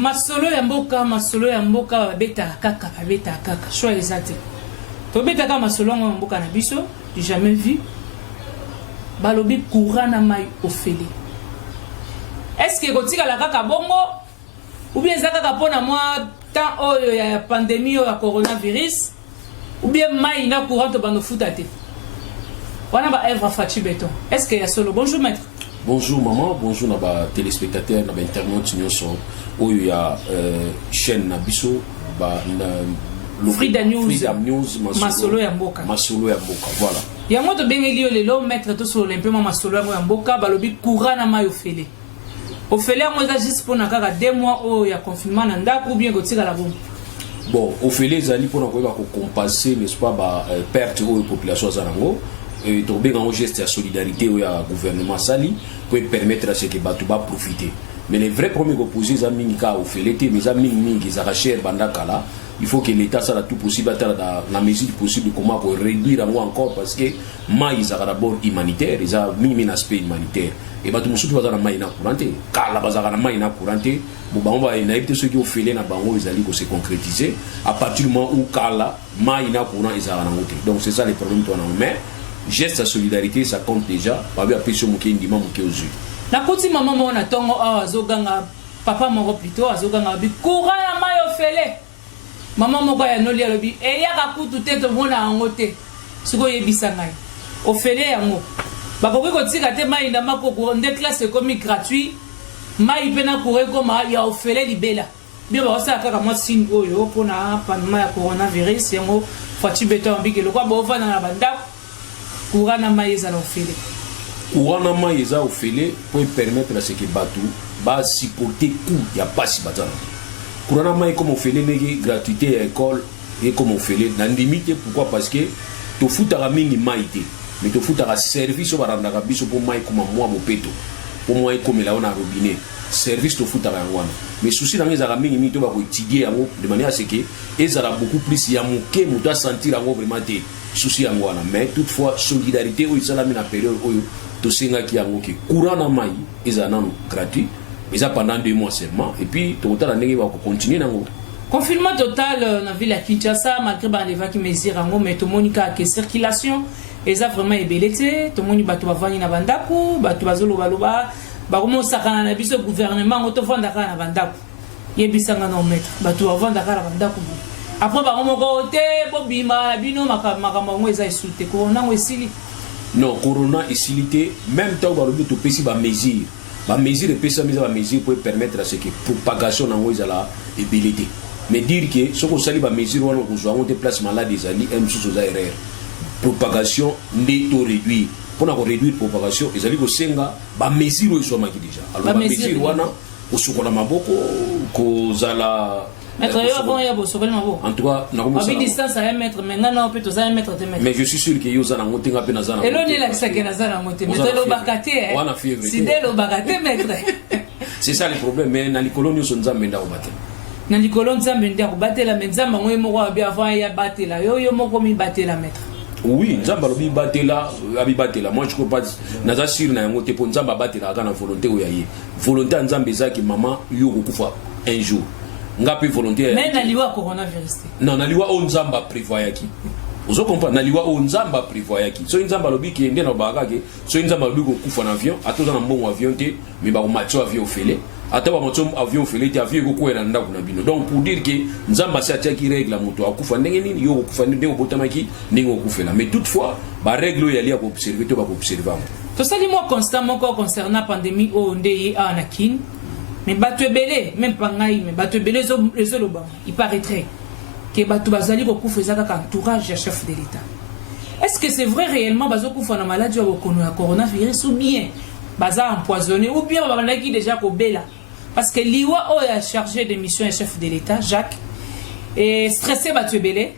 masolo ya mboka babeta kaka choix exact to beta kaka masolo ya mboka na biso jamais vu balobi courant na mai ofele. Est-ce que kotika la kaka bongo ou bien ça kaka pona moi temps oyo ya pandémie ya coronavirus ou bien mai na courant to bano futate wana ba Eva Fachi Beton. Est-ce que ya solo? Bonjour maître. Bonjour maman, bonjour na ba téléspectateurs na ba internautes nyonso oyo ya chaîne na biso ba na Frida News masolo ya mboka voilà. Yango to bengeli lelo maître to sur l'impément masolo ya mboka balobi courant na mai ofele. Ofele mo za juste pour na kaka 2 mois o ya confinement na ndako ou bien kotika la bombe. Bon, ofele zali pour na ko ba ko compenser n'est-ce pas ba perte o population zanango. Et donc bien un geste de solidarité au gouvernement sali pour permettre à ce que Batouba profiter. Mais les vrais premiers opposés à Minka au Félété, mais à Mingi, ils arrachèrent Bandakala. Il faut que l'État soit tout possible dans la mesure possible comment pour réduire encore parce que ils ont d'abord humanitaire, ils ont mis un aspect humanitaire. Et Batou Moussou va dans la maïna courante, car la base à la maïna courante, on va éviter ceux qui ont fait les Nabango, ils allaient se concrétiser à partir du moment où Kala, maïna courant, ils ont donc c'est ça les problèmes qu'on a. Mais geste de solidarité, ça compte déjà. Pas bien appeler sur mon qui m'a manqué aux yeux. La petite maman mon attend azoganga papa mon plutôt azoganga bi courant ya mayo fele. Maman mon ya noli alobi e ya ka kutu tete mona angote. Siko yebisa ngai. O fele yango. Ba ko ko tika te mai na makoko nde classe comme gratuit. Mai pena courir comme ya o fele libela. Bien ba ça kaka moi signe oyo pona panma ya coronavirus yango Fachi Beton bikelo kwa bo fana na bandako. Courant na maïs à l'ofélé. Courant na maïs à l'ofélé pour permettre à ce que Batou va supporter coup, il n'y a pas si bâtard. Courant na maïs comme ofélé, gratuité à l'école et comme ofélé, dans limite pourquoi parce que tu fous ta mingi maïté, mais tu fous ta service au barandaka biso pour maïs comme moi mon péto, pour moi comme là on a robinet. Service to futa rangwana mais souci dans les amis ni to ba ko étudier de manière à ce que ils aura beaucoup plus ya moké mu doit sentir en vraiment des souci ngwana mais toutefois solidarité ou ça la mina période oyo to singa ki yango ki courant na mai ils en gratuit mais ça pendant 2 mois seulement et puis to tala ndenge ba ko continuer nango confinement total na ville ya Kinshasa malgré ba les qui mesure ngo mais to monika que circulation et ça vraiment ébelité to moni bato bavani na bandako bato bazolo baloba bakomo sakana na biso gouvernement to vanda kana bandako yebisanga no maître bato bavanda kana bandako après bakomo ko te bo bima bino makambo ngo eza insulté corona ngo esili non corona esilité même temps balobi to pesi ba mesure pesa mise ba mesure pour permettre à ce que propagation na ngo ezala ébelité mais dire que ce qu'on sali ba mesure wana ko zo ngo place malade ezali msusu za erreur propagation n'est to réduire pour réduire la propagation, ils allaient au Senga, bah mesure ils sont maquillés déjà. Alors bah mesure wana, au sukola maboko, kozala. Maître, avant il y a beau sukola maboko. En tout cas, na à distance à 1 mètre, maintenant on peut tous à 1 mètre de mètre. Mais je suis sûr que yo zana ngote ngape na zana. Et l'on est là ça que na zana ngote, mais de l'obakate. Wana fièvre. C'est de l'obakate maître. C'est ça le problème, mais na likolo nyo sonza menda obate. Na likolo nzambe ndia ko batela mais nzamba ngoye moko abi avant ya batela yo moko mi batela maître. Oui, Nzamba lobi batela, moi je crois pas naza sur na yango te po Nzamba batela kana volonté o yaye. Volonté Nzamba ezaki maman yo kokufa un jour. Ngapi volonté. Mais na liwa coronavirus. Non, na liwa o Nzamba prévoyaki. Ozo comprendre na liwa o Nzamba prévoyaki. So Nzamba lobi ki ende na bagage, so Nzamba lobi kokufa na avion, atoza na mbongo avion te, mais ba ko matcho avion fele. Ataba moto avion fele te avion ko kwela ndako na bino. Donc pour dire que Nzamba sa tia ki règle moto akufa ndenge nini yo okufa ndenge botamaki ndenge okufela. Mais toutefois, ba règle ya lia ko observer to ba ko observer. To sali moi constamment concernant pandémie o ndeye anakin. Mais batu ebele même pas ngai mais batu ebele zo loba. Il paraîtrait que batu bazali ko kufa ezaka ka entourage ya chef de l'État. Est-ce que c'est vrai réellement bazo kufa na maladie ya coronavirus ou bien baza empoisonné ou bien babandaki déjà ko bela? Parce que l'IWA est chargé de mission et chef de l'État, Jacques, et stressé batu ebele.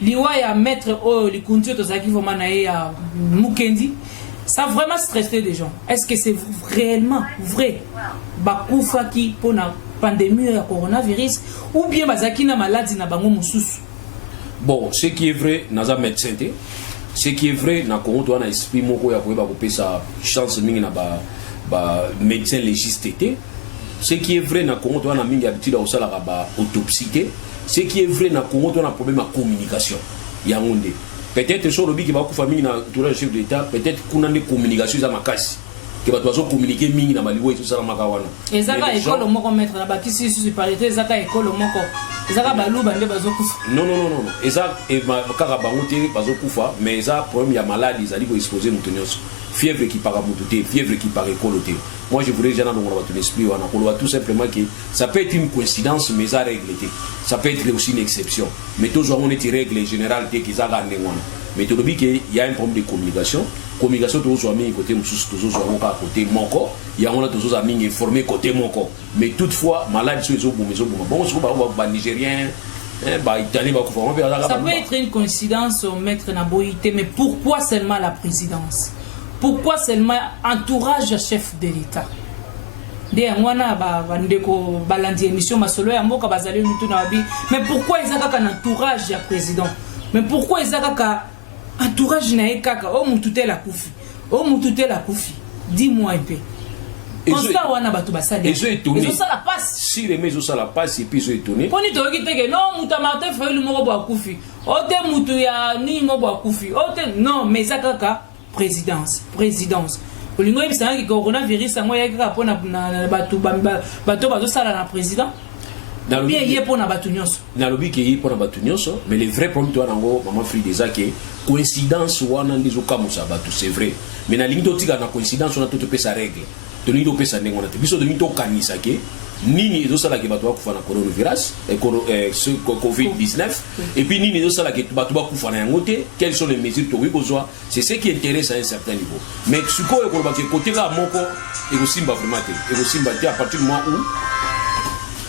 L'IWA est maître au Likuntu Tozaki Vomanae à Mukendi. Ça a vraiment stressé des gens. Est-ce que c'est réellement vrai? Bakoufa qui pour la pandémie de coronavirus ou bien bazaki na maladie na bango mususu? Bon, ce qui est vrai, naza médecin te. Ce qui est vrai, na Congo na esprit moko ya koyeba ko pesa chance mingi na ba médecin légiste te. ce qui est vrai na Congo, tu as mingi habitude au sala ba autopsie. Ce qui est vrai na Congo, tu as un problème de communication. Yangonde. Peut-être sur le bic qui va famille na tourage chef d'État, peut-être qu'on a des communications à makasi. Que va toi communiquer mingi na maliwo et tout ça na makawana. Ezaka école moko mettre na bakisi sur parité ezaka école moko. Ezaka balu bande bazo kufa. Non. Ezaka et makaka bangote bazo kufa, mais ça problème ya maladie, ça dit ko exposer mutonyoso. Fièvre qui paraît moutoté, fièvre qui paraît coloté. Moi je voudrais déjà dans mon esprit, on a tout simplement que ça peut être une coïncidence, mais ça règle. Ça peut être aussi une exception. Mais toujours on est règle générale qui ça garde. Mais tu dis qu'il y a un problème de communication. Communication toujours amis côté musus toujours côté mon corps. Il y a on a toujours amis informés côté mon corps. Mais toutefois malade sur les autres bon sur les Nigériens. Ça peut être une coïncidence au maître Naboïté, mais pourquoi seulement la présidence? Pourquoi seulement entourage chef de l'État? Mais pourquoi ils ont un entourage à président? Mais pourquoi ils ont un entourage naïkaka? Oh mon touté la koufi. Oh mon touté la koufi. Dis-moi un peu. Constat wana batu basali. Ils sont étonnés. Ils ont ça la passe. Si les mecs ont ça la passe et puis ils sont étonnés. Poni to kiteke non muta Martin Fayulu moko ba koufi. Ote mutu ya ni moko ba koufi. Ote non mais ça kaka présidence. Olingo ebisanga ki coronavirus ngo ya kaka pona na batu bazo sala na président. Bien yé pona batu nyonso. Na lobi ke yé pona batu nyonso, mais le vrai problème toi nango maman fille déjà que coïncidence wana ndizo kamusa batu c'est vrai. Mais na lingi to tika na coïncidence on a tout pe sa règle. Toni do pe sa ndenge wana te. Biso de mito kanisa ke nini ezo sala ke batu bakufa na coronavirus ce Covid-19 et puis nini ezo sala ke batu bakufa na yango te. Quelles sont les mesures to kozwa? C'est ce qui intéresse à un certain niveau. Mais suko e ko ba ke côté ka moko e ko simba vraiment te. E ko simba te à partir du moment où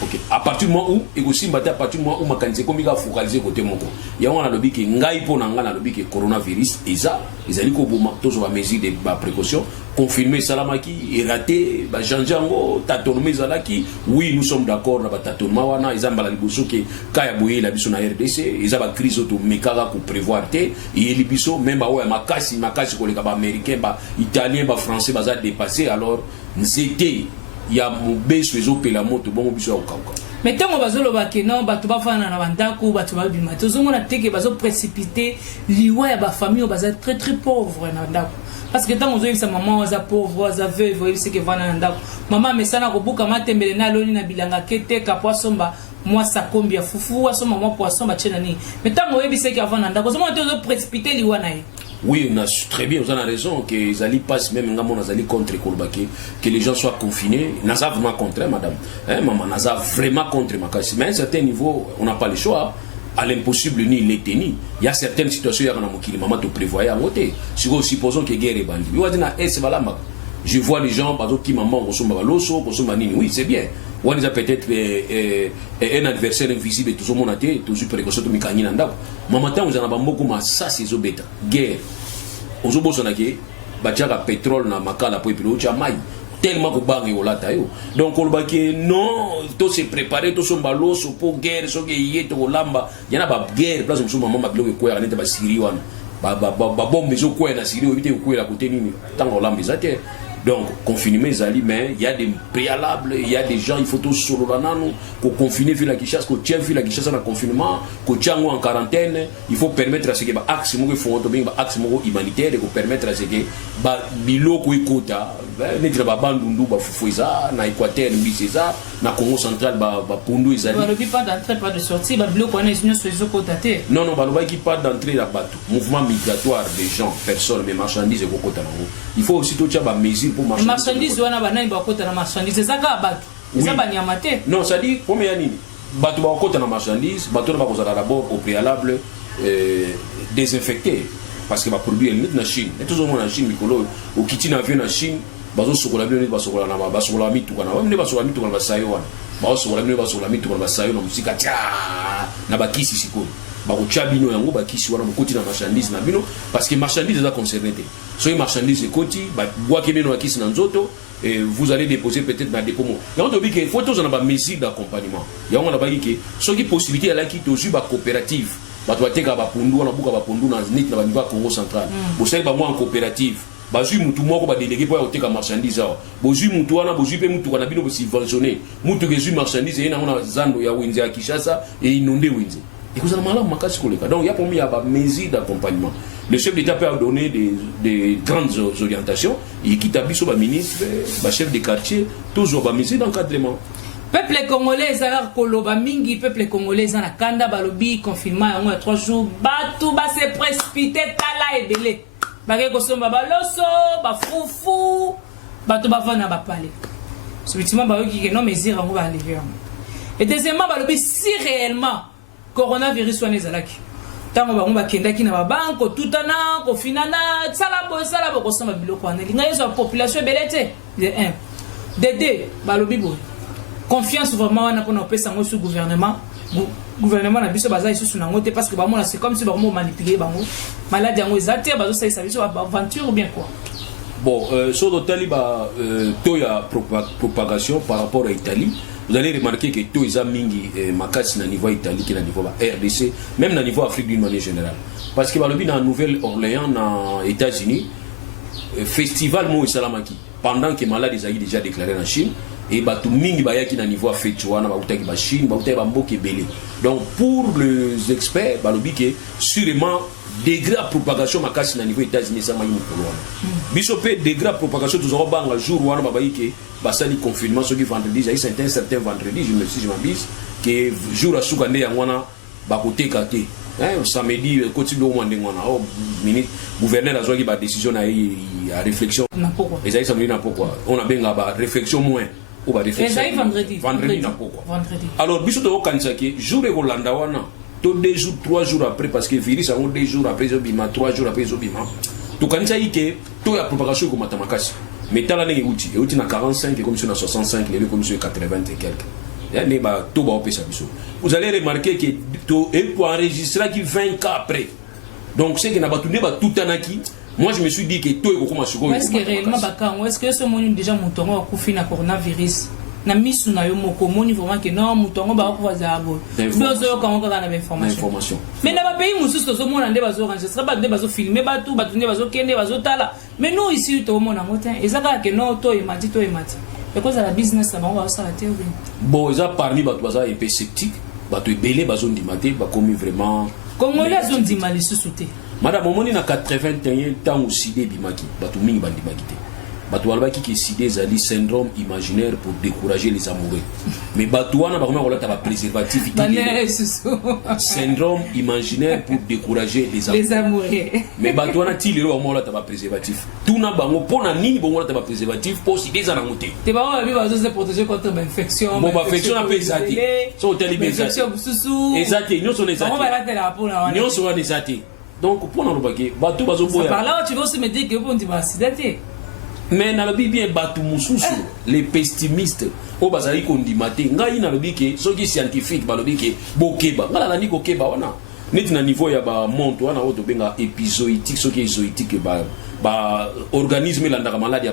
OK, à partir du moment où et aussi à partir du moment où makanise comme il a focalisé côté moko ya on a lobby que ngai pona ngana lobby que coronavirus eza ezali ko boma tous ba mesure de ba précaution confirmer salamaki et raté ba janjango tatonomé zalaki oui nous sommes d'accord na ba tatonomé wana ezamba la liboso ke kaya boye la biso na RDC ezaba crise auto mekara ko prévoir te et libiso même ba ouais makasi ko les ba américain ba italien ba français ba za dépasser alors nzete il y a mon beso ezopela moto bon biso ya okauka. Mais tant que bazolo bakena batu bafana na bandako batu babima tozomona teke bazo précipiter liwa ya ba famille baza très pauvre na ndako. Parce que tant que sa maman oza pauvre oza veuve il sait que vana na ndako. Maman mesana ko buka matembele na loni na bilanga kete ka poisson moi ça combien fufu aso maman poisson ba tchena ni. Mais tant que il sait que vana na ndako tozomona tozo précipiter liwa na ye. Oui, on a très bien, on a raison que les alliés passent même quand on a contre Kolbaki, que les gens soient confinés. Naza vraiment contre, madame. Maman, Naza vraiment contre Makasi. Mais à un certain niveau, on n'a pas le choix. À l'impossible, ni l'éteni. Il y a certaines situations où maman te prévoyait à voter. Si nous supposons que guerre est bandit. Je vois les gens, par exemple, qui maman consomme l'osso, consomme nini. Oui, c'est bien. On a peut-être un adversaire invisible et tout le monde a été, toujours précaution de Mikani Nanda. Maman, vous en avez beaucoup, mais ça, c'est Zobeta. Guerre. On se pose en aké, bâtir pétrole na makala pour épiler au Tchamaï. Tellement que bang et au latayo. Donc, on va dire non, tout se préparer, tout son balos, pour guerre, so guerrier, tout lamba. Il y en a pas guerre, place où son maman m'a bloqué quoi, on était pas Syrie, bombe, mais au quoi, na Syrie, éviter au quoi, la côté nini. Tant qu'on l'a mis à terre. Donc, confinement, mais il y a des préalables, il y a des gens, il faut tous sur le ranano, qu'on confine vu la Kinshasa, qu'on tient vu la Kinshasa dans le confinement, qu'on tient en quarantaine, il faut permettre à ce que l'axe humanitaire, qu'on permettre à ce que bilo koikota, n'était pas bandundu, fouiza, na Équateur, n'biseza, na Congo central, pundu izali. Ne pas d'entrée, pas de sortie, bilo qu'on est sur les autres côtés. Non, qui pas d'entrée là-bas. Mouvement migratoire des gens, personnes, mais marchandises et kokota. Il faut aussi tout ça mesure. Marchandise wana bana ba kota na marchandise zaka batu eza banyama te. Non, ça dit combien yani batu ba kota na marchandise batu ba kozala d'abord au préalable désinfecté parce que ba produit na Chine et tout le monde en Chine mikolo au kiti na avion na Chine bazo sokola bien ba sokola na ba sokola mitu kana ba sokola mitu kana ba sayo wana ba sokola mitu kana ba sayo na musika tia na ba kisi siko ba ko chabino yango ba kisi wana mokoti na marchandise na bino parce que marchandise eza concerné te. So une marchandise de côté, bois qui vient qui dans zoto, vous allez déposer peut-être dans des pommes. Il y a dit que faut tous en avoir mesure d'accompagnement. Il y a on a dit que ce qui possibilité là qui toujours ba coopérative. Ba toi teka ba pundu na buka ba pundu na nit na ba niveau Congo central. Vous savez ba moi en coopérative. bazui mutu moko ba délégué pour oteka marchandise awa bozui mutu wana bozui pe mutu kana bino bo subventionner mutu ke zui marchandise ena ngona zando ya Wenze ya Kinshasa et inondé Wenze et vous allez malamu makasi koleka donc il y a pour il y a ba mesure d'accompagnement. Le chef d'État peut donner des grandes orientations et quitte à biso ba ministre ba chef de quartier toujours ba mesure d'encadrement. Peuple congolais alors koloba mingi peuple congolais na kanda balobi confinement yango ya 3 jours batu ba se précipiter tala ebele bake kosomba baloso ba fufu batu ba vana ba pale subitement ba yoki que non mesure yango ba lever et deuxièmement balobi si réellement coronavirus wana ezalaki tango bango bakendaki na babanko tutana kofinana sala bo kosomba biloko wana linga yeso population ebele de 1 de 2 balobi boy confiance vraiment wana pona opesa ngo sur gouvernement na biso baza isusu na ngote parce que bamona c'est comme si bamo manipuler bango maladie yango ezate bazo sa biso aventure ou bien quoi. Bon sur l'Italie to ya propagation par rapport à Italie, vous allez remarquer que to eza mingi makasi na niveau Italie qui na niveau RDC même na niveau Afrique d'une manière générale parce que balobi na Nouvelle-Orléans na États-Unis festival mo salamaki pendant que maladie a déjà déclaré en Chine et batu mingi bayaki na niveau afetuana bautaki ba Chine bautaki ba mboke belé. Donc pour les experts balobi que sûrement degré de propagation makasi na niveau États-Unis ça mayi mukolo biso pe degré de propagation tous aura banga jour wana babayi ke basali confinement ce qui vendredi j'ai un certain vendredi je m'abuse que jour asuka nde yangwana bakoteka te samedi côté do mwande ngwana o minute gouverneur azwaki ba décision na ya réflexion na pourquoi et ça samedi na pourquoi on a benga ba réflexion moins ou ba réflexion vendredi na pourquoi alors biso to kanisa ke jour e Rolanda wana to 2 jours 3 jours après parce que virus a 2 jours après zobima 3 jours après zobima to kanisa ike to ya propagation ko matamakasi mais tala ne uti na 45 comme sur na 65 les comme sur 80 et quelques tout vous allez remarquer que tout est pour enregistrer qui 20 cas après donc c'est que n'a pas tout anaki moi je me suis dit que tout est comment est-ce que réellement est-ce que ce monde déjà montongo a coufi na coronavirus na misu na yo moko moni vraiment que non montongo ba ko za abo dozo ko ngaka na information mais na ba pays mususu to mona nde bazo enregistrer ba nde bazo filmer ba tout nde bazo kende bazo tala mais nous ici to mona motin ezaka que non to imati et cause la business là on va ça la théorie bon ils a parmi ba baza un peu sceptique ba to belé bazo ndimate ba comme vraiment congolais zo ndimali susute madame omoni na 81 temps aussi des bimaki ba to mingi bandimaki te bato balobaki ke sida ezali syndrome imaginaire pour décourager les amoureux mais bato wana bakoma kolata ba préservatif syndrome imaginaire pour décourager les amoureux mais bato wana ti lelo bakoma kolata ba préservatif tuna bango pona nini bongo kolata ba préservatif po sida eza nango te te bango bazo se protéger contre l'infection bon infection ape ezate so otali bezate ezate nyonso na ezate nyonso wana ezate donc pona lobaki bato bazoboya par là tu veux aussi me dire que bon tu vas sida te mais na lobi bien batu mususu les pessimistes o bazali kondimate ngai na lobi ke soki scientifique ba lobi ke bokeba ngala na niko keba wana neti na niveau ya ba monte wana o to benga épisodique soki épisodique ba organisme landaka maladie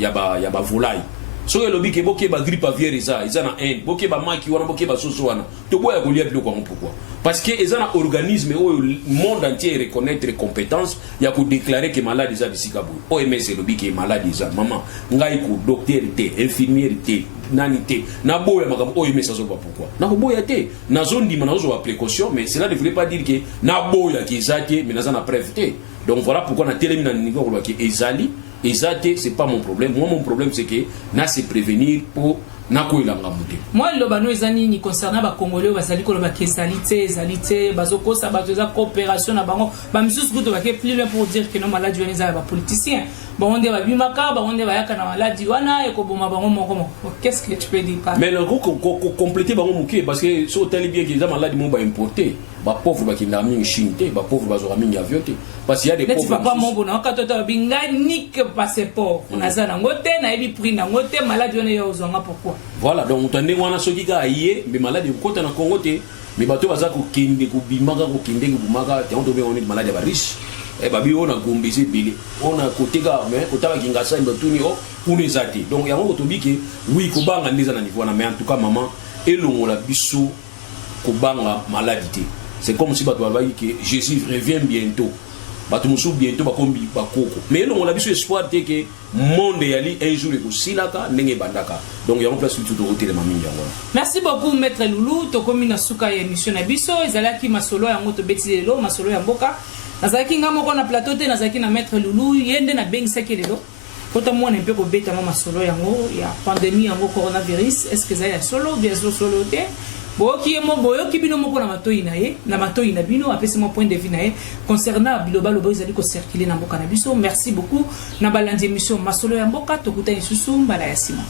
ya ba volaille soki lobi ke bokeba grippe aviaire eza na Inde bokeba maki wana bokeba soso wana to boya kolia biloko ngo pourquoi parce que eza na organisme o monde entier reconnaître compétence ya ko déclarer que maladie eza bisika boy OMS lobi ke maladie eza maman ngai ko docteur te infirmière te nani te na boya makambo OMS azo ba pourquoi na ko boya te na zone di manazo ba précaution mais cela ne voulait pas dire que na boya ki ezate mais na za na preuve te donc voilà pourquoi na télémina niveau ko ki ezali ezate c'est pas mon problème moi mon problème c'est que na se prévenir pour nako ilanga muté moi le bano ezani ni concernant ba congolais bazali ko ba kesalité bazoko sa baza coopération na bango ba misusu kuto ba ke plus loin pour dire que non maladie wana za ba politicien bon on ba bimaka ba on ba yaka na maladie wana e ko boma bango moko qu'est-ce que tu peux dire pas mais le compléter bango muké parce que so tali bien que za maladie mo ba importer ba pauvre ba kinda mingi Chine te ba pauvre ba zo mingi avion te parce qu'il y a des pauvres pas mon bon ka to binga nique passeport on a za na ngote na ebi prix na ngote maladie wana yo zonga pourquoi voilà donc on tande wana soki ka aye mais maladie kota na Congo te mais bato baza ko kende ko bimaka ko kende ko bumaka te on to be on maladie ba riche e ba bi ona gombezi bile ona koteka mais kotaka kingasa mbatuni o unezati donc yango ko to biki oui ko banga ndiza na niveau na mais en tout cas maman elongola biso ko banga maladie te c'est comme si bato ba que Jésus revient bientôt bato musu bientôt bakombi bakoko mais non on a biso espoir te que monde yali un jour ko silaka ndenge bandaka donc ya en place tout côté les maminga ngona. Merci beaucoup maître Loulou to komi na suka ya émission na biso ezalaki masolo ya ngoto beti lelo masolo ya mboka nazalaki nga moko na plateau te nazalaki na maître Loulou yende na bengisaki lelo kota mwana mpe ko beta mama masolo yango ya pandémie yango coronavirus est-ce que ça ya solo bien solo te boki mo boyoki bino moko na matoi na ye na matoi na bino apesi mo point de vue na ye concernant biloba lobo ezali ko circuler na mboka na biso. Merci beaucoup na balandi émission masolo ya mboka tokuta isusu mbala ya sima.